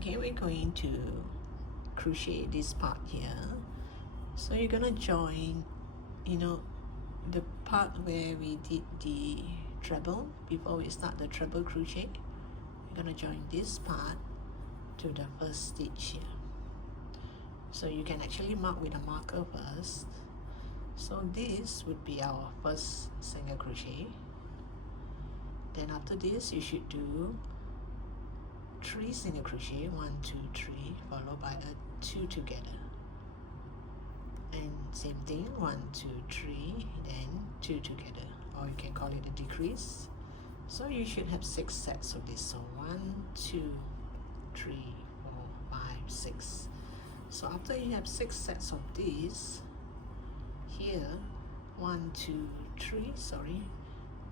Okay, we're going to crochet this part here. So you're gonna join, you know, the part where we did the treble. Before we start the treble crochet, you're gonna join this part to the first stitch here. So you can actually mark with a marker first. So this would be our first single crochet. Then after this you should do 3 single crochet, 1 2 3, followed by a 2 together, and same thing, 1 2 3, then 2 together, or you can call it a decrease. So you should have 6 sets of this. So 1 2 3 4 5 6. So after you have 6 sets of these here, 1 2 3, sorry,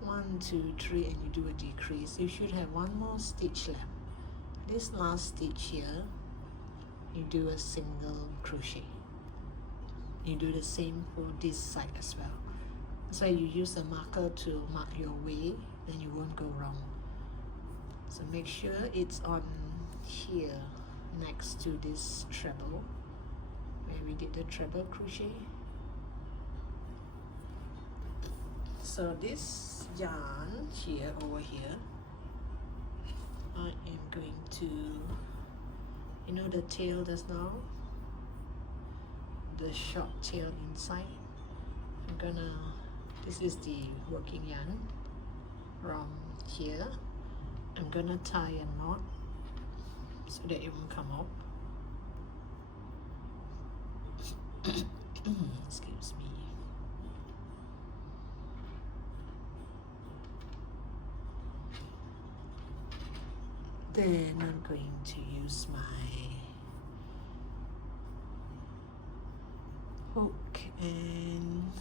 1 2 3, and you do a decrease, you should have 1 more stitch left. This last stitch here, you do a single crochet. You do the same for this side as well. So you use the marker to mark your way, then you won't go wrong. So make sure it's on here next to this treble where we did the treble crochet. So this yarn here, over here, I am going to, you know the tail just now, the short tail inside, I'm gonna, this is the working yarn from here, I'm gonna tie a knot so that it won't come up. Excuse me. Then I'm going to use my hook, and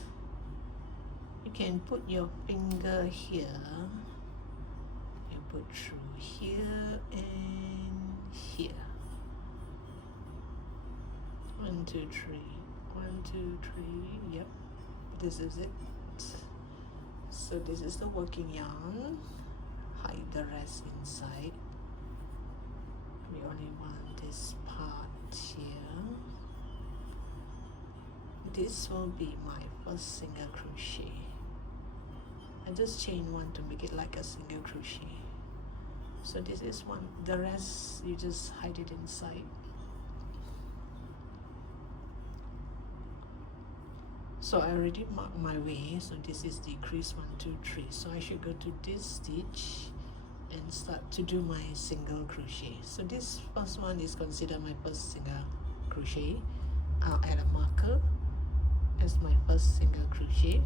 you can put your finger here, you put through here and here. 1 2 3, 1 2 3, yep, this is it. So this is the working yarn, hide the rest inside. We only want this part here. This will be my first single crochet. I just chain 1 to make it like a single crochet. So this is one, the rest you just hide it inside. So I already marked my way, so this is decrease 1 2 3. So I should go to this stitch and start to do my single crochet. So this first one is considered my first single crochet. I'll add a marker as my first single crochet.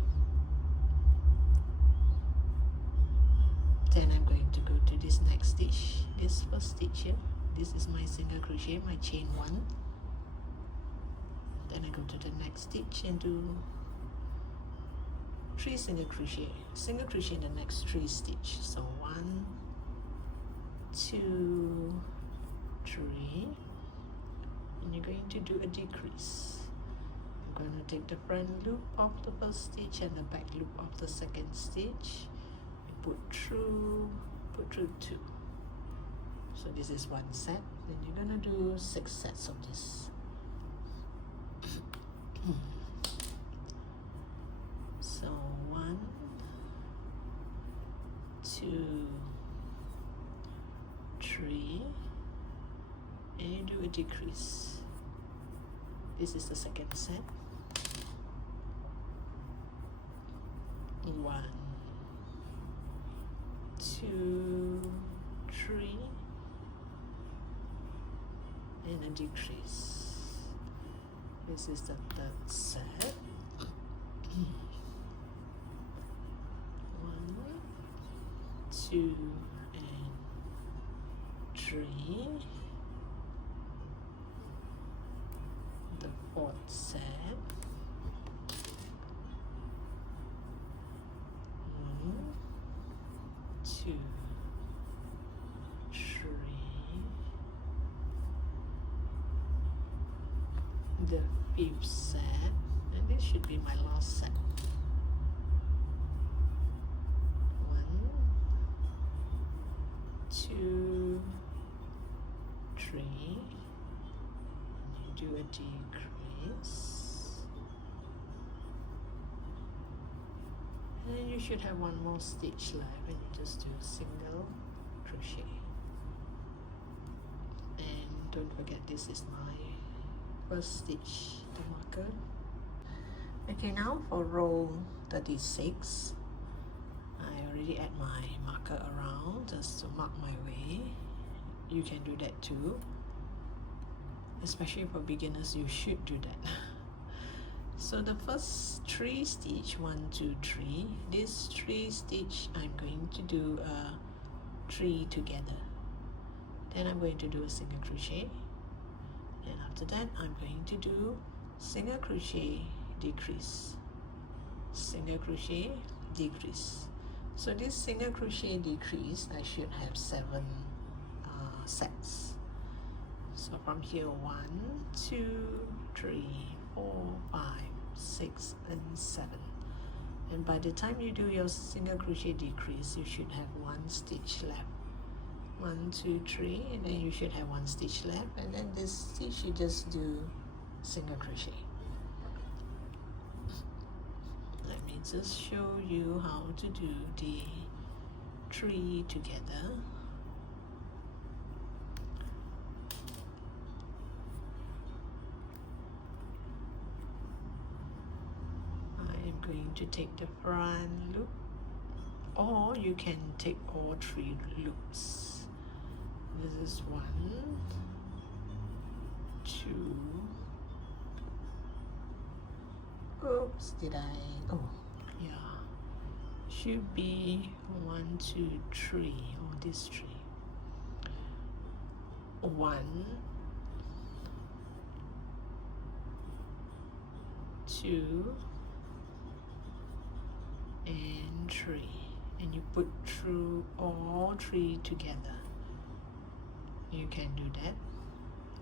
Then I'm going to go to this next stitch, this first stitch here. This is my single crochet, my chain 1. Then I go to the next stitch and do 3 single crochet in the next 3 stitch. So 1 2 3, and you're going to do a decrease. I'm going to take the front loop of the first stitch and the back loop of the second stitch, put through 2. So this is 1 set. Then you're gonna do 6 sets of this. So 1 2 3, and you do a decrease. This is the second set. 1 2 3, and a decrease. This is the third set. 1 2 and 3. The fourth set. 1 2 3. The fifth set, and this should be my last set. 1 2 3 3, you do a decrease, and you should have one more stitch left, and you just do a single crochet. And don't forget, this is my first stitch, the marker. Okay, now for row 36, I already add my marker around just to mark my way. You can do that too, especially for beginners. You should do that. So the first 3 stitch, 1, 2, 3, this 3 stitch I'm going to do a 3 together, then I'm going to do a single crochet, and after that I'm going to do single crochet, decrease, single crochet, decrease. So this single crochet decrease, I should have 7 sets. So from here, 1, 2, 3, 4, 5, 6, and 7. And by the time you do your single crochet decrease, you should have 1 stitch left. 1, 2, 3, and then you should have 1 stitch left, and then this stitch you just do single crochet. Let me just show you how to do the 3 together. I am going to take the front loop, or you can take all 3 loops. This is 1, 2. Oops, did I? Oh, yeah. Should be 1, 2, 3, or this 3. 1, 2, and 3. And you put through all 3 together. You can do that,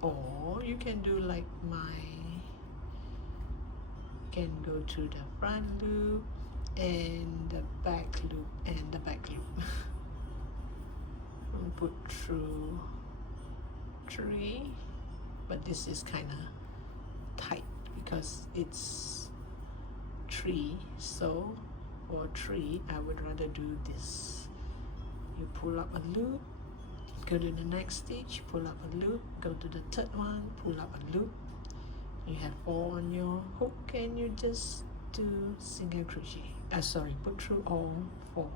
or you can do like can go to the front loop and the back loop and the back loop. And put through 3, but this is kind of tight because it's 3, so for 3 I would rather do this. You pull up a loop, go to the next stitch, pull up a loop, go to the third one, pull up a loop. You have 4 on your hook, and you just do single crochet. Put through all 4.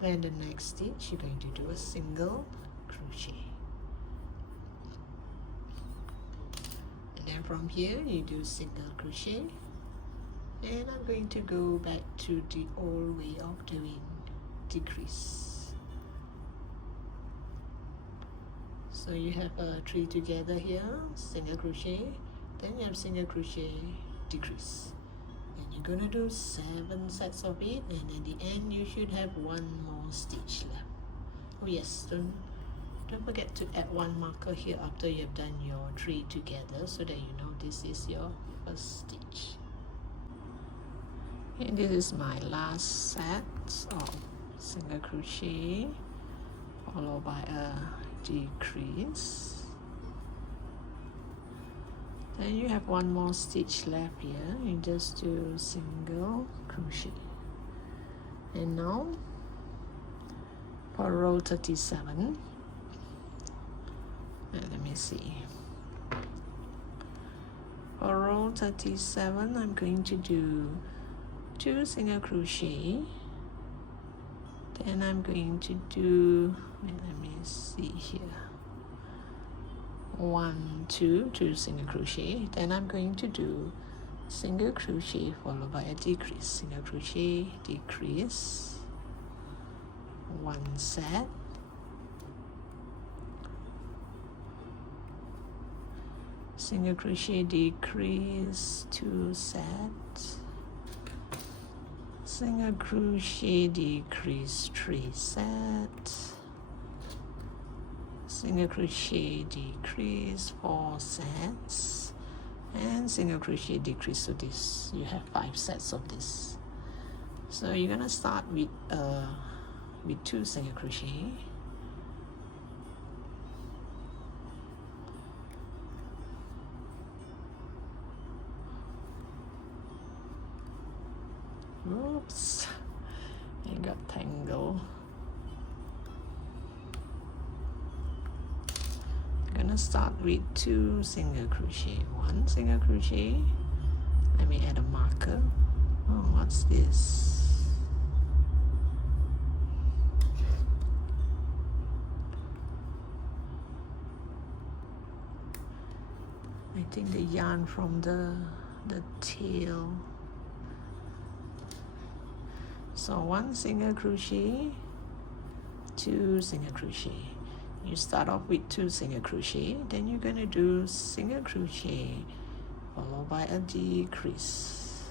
Then the next stitch you're going to do a single crochet, and then from here you do single crochet. And I'm going to go back to the old way of doing decrease. So you have a 3 together here, single crochet, then you have single crochet, decrease, and you're gonna do 7 sets of it, and at the end you should have 1 more stitch left. Oh yes, don't forget to add 1 marker here after you've done your 3 together, so that you know this is your first stitch. And this is my last set of single crochet, followed by a decrease. Then you have 1 more stitch left here. You just do single crochet. And now for row 37, let me see. For row 37, I'm going to do 2 single crochet. Then I'm going to do, let me see here, 1, 2, 2 single crochet. Then I'm going to do single crochet followed by a decrease, single crochet, decrease, 1 set, single crochet, decrease, 2 sets, single crochet, decrease, 3 sets, single crochet, decrease, 4 sets, and single crochet, decrease. So this, you have 5 sets of this. So you're gonna start with 2 single crochet, Oops, it got tangled. I'm gonna start with 2 single crochet, 1 single crochet. Let me add a marker. Oh, what's this? I think the yarn from the tail. So 1 single crochet, 2 single crochet. You start off with 2 single crochet, then you're going to do single crochet followed by a decrease,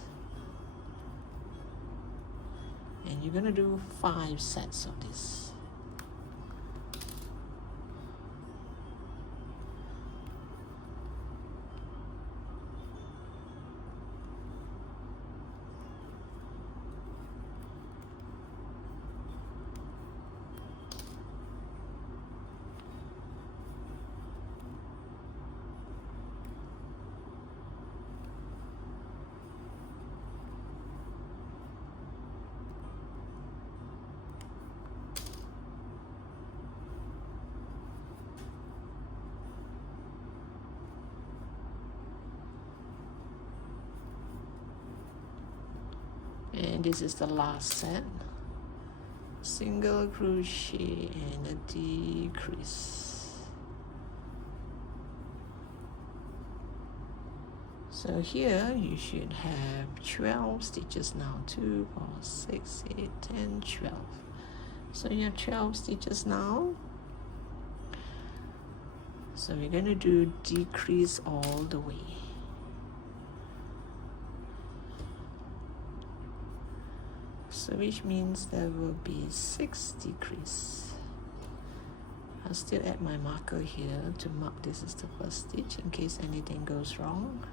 and you're going to do 5 sets of this. And this is the last set. Single crochet and a decrease. So here you should have 12 stitches now. 2, 4, 6, 8, 10, 12. So you have 12 stitches now. So we're going to do decrease all the way. So which means there will be 6 decrease. I'll still add my marker here to mark this is the first stitch in case anything goes wrong.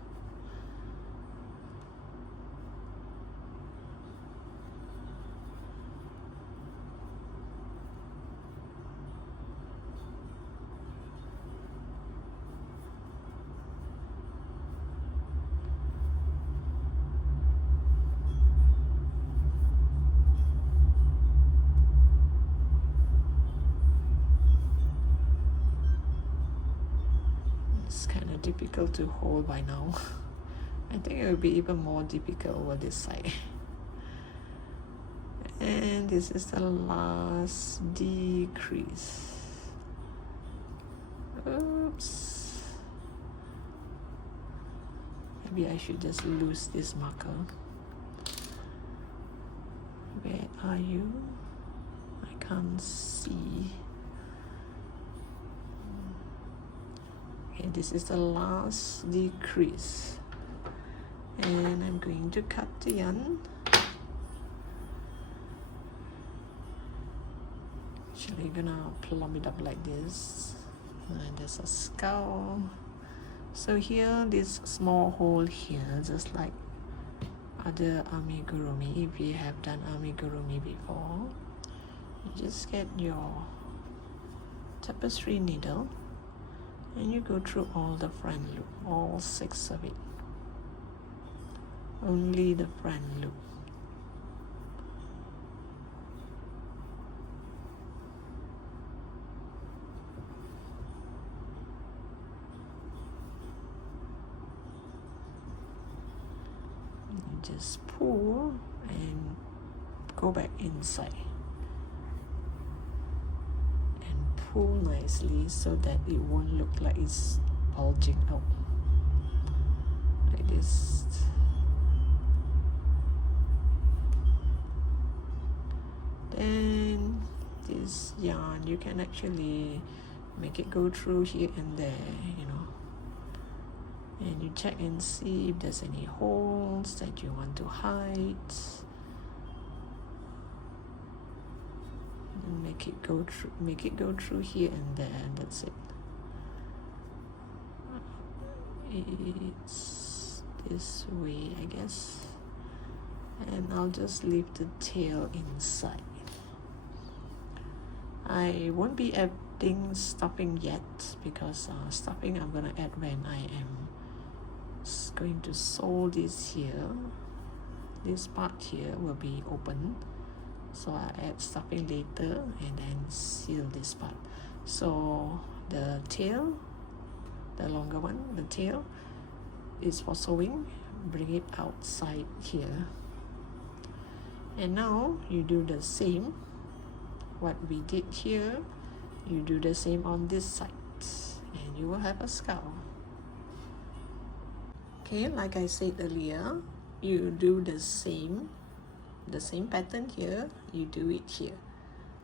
Difficult to hold by now. I think it will be even more difficult over this side. And this is the last decrease. Oops. Maybe I should just lose this marker. Where are you? I can't see. Okay, this is the last decrease, and I'm going to cut the yarn. Actually gonna plumb it up like this, and there's a skull. So here, this small hole here, just like other amigurumi, if you have done amigurumi before, you just get your tapestry needle and you go through all the front loop, all 6 of it, only the front loop. You just pull and go back inside. Pull nicely so that it won't look like it's bulging out like this. Then this yarn, you can actually make it go through here and there, you know, and you check and see if there's any holes that you want to hide. Make it go through here and there, and that's it. It's this way, I guess, and I'll just leave the tail inside. I won't be adding stuffing yet because stuffing I'm gonna add when I am going to sew this here. this part here will be open, so I add stuffing later and then seal this part. So the tail, the longer one, the tail is for sewing. Bring it outside here, and now you do the same what we did here. You do the same on this side and you will have a scowl. Okay, like I said earlier, you do the same pattern here, you do it here.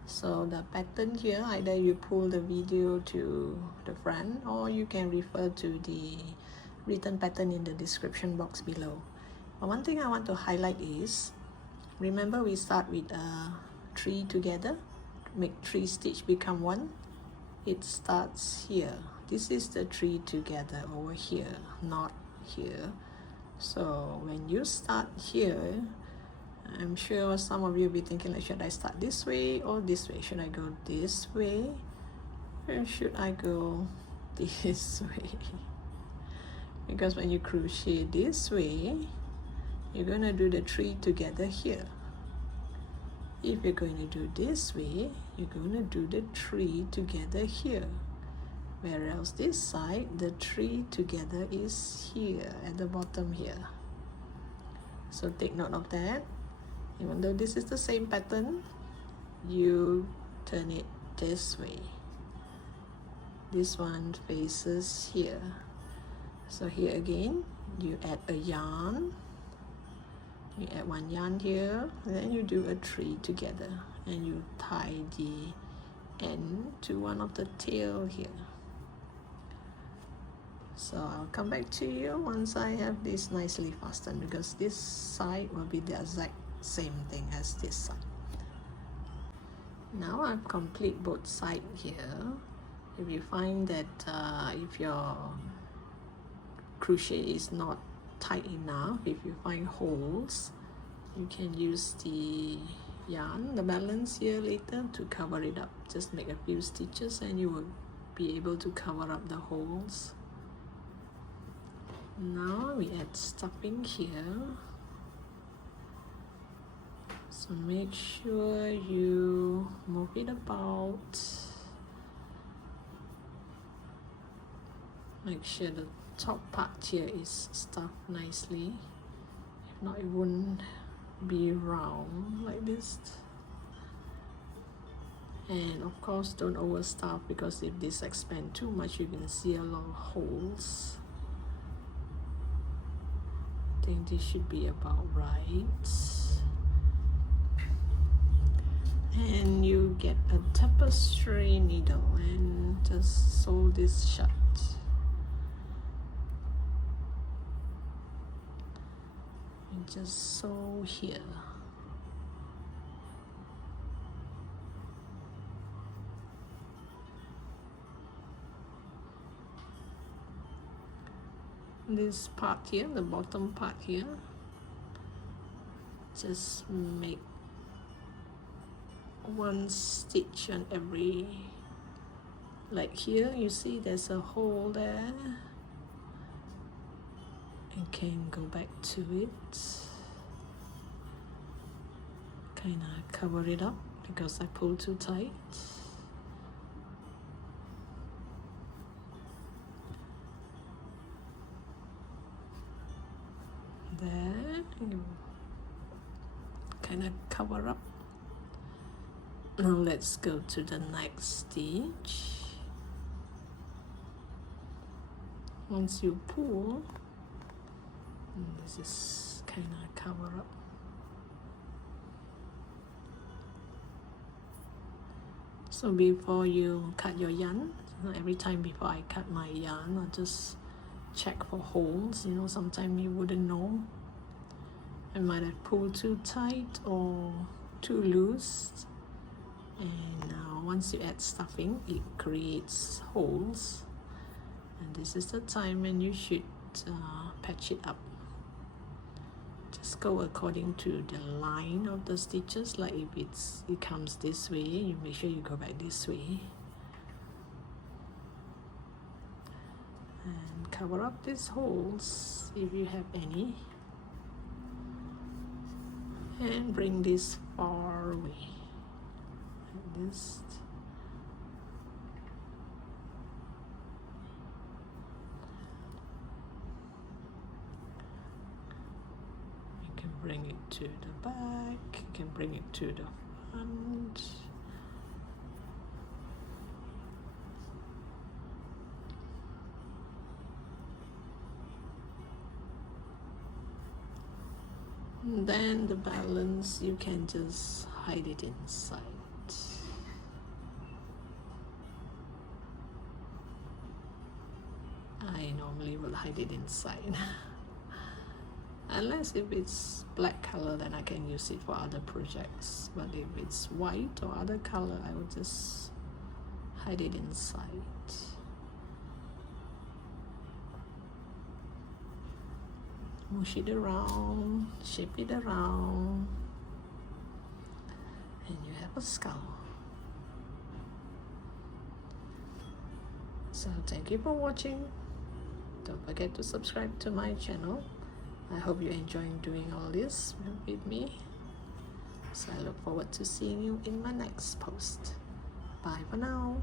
So the pattern here, either you pull the video to the front or you can refer to the written pattern in the description box below. But one thing I want to highlight is, remember we start with 3 together, make 3 stitch become 1. It starts here. This is the 3 together over here, not here. So when you start here, I'm sure some of you will be thinking, like, should I start this way or this way? Should I go this way or should I go this way? Because when you crochet this way, you're going to do the 3 together here. If you're going to do this way, you're going to do the 3 together here. Whereas this side, the 3 together is here at the bottom here. So take note of that. Even though this is the same pattern, you turn it this way. This one faces here. So here again, you add a yarn. You add 1 yarn here, and then you do a 3 together, and you tie the end to one of the tail here. So I'll come back to you once I have this nicely fastened, because this side will be the exact same thing as this side. Now I've complete both sides here. If you find that if your crochet is not tight enough, if you find holes, you can use the yarn, the balance here later, to cover it up. Just make a few stitches and you will be able to cover up the holes. Now we add stuffing here, so make sure you move it about. Make sure the top part here is stuffed nicely. If not, it wouldn't be round like this. And of course, don't overstuff, because if this expands too much, you can see a lot of holes. I think this should be about right. And you get a tapestry needle and just sew this shut. And just sew here. This part here, the bottom part here, just make 1 stitch on every, like here you see there's a hole there, and can go back to it, kind of cover it up because I pulled too tight. There, you kind of cover up. Now let's go to the next stitch. Once you pull, this is kind of cover up. So before you cut your yarn, every time before I cut my yarn, I just check for holes. You know, sometimes you wouldn't know. I might have pulled too tight or too loose. And once you add stuffing, it creates holes. And this is the time when you should patch it up. Just go according to the line of the stitches. Like if it comes this way, you make sure you go back this way. And cover up these holes if you have any. and bring this far away like this. You can bring it to the back, you can bring it to the front. And then the balance, you can just hide it inside. I normally will hide it inside. Unless if it's black color, then I can use it for other projects. But if it's white or other color, I will just hide it inside. Mush it around, shape it around, and you have a skull. So thank you for watching. Don't forget to subscribe to my channel. I hope you're enjoying doing all this with me. So I look forward to seeing you in my next post. Bye for now.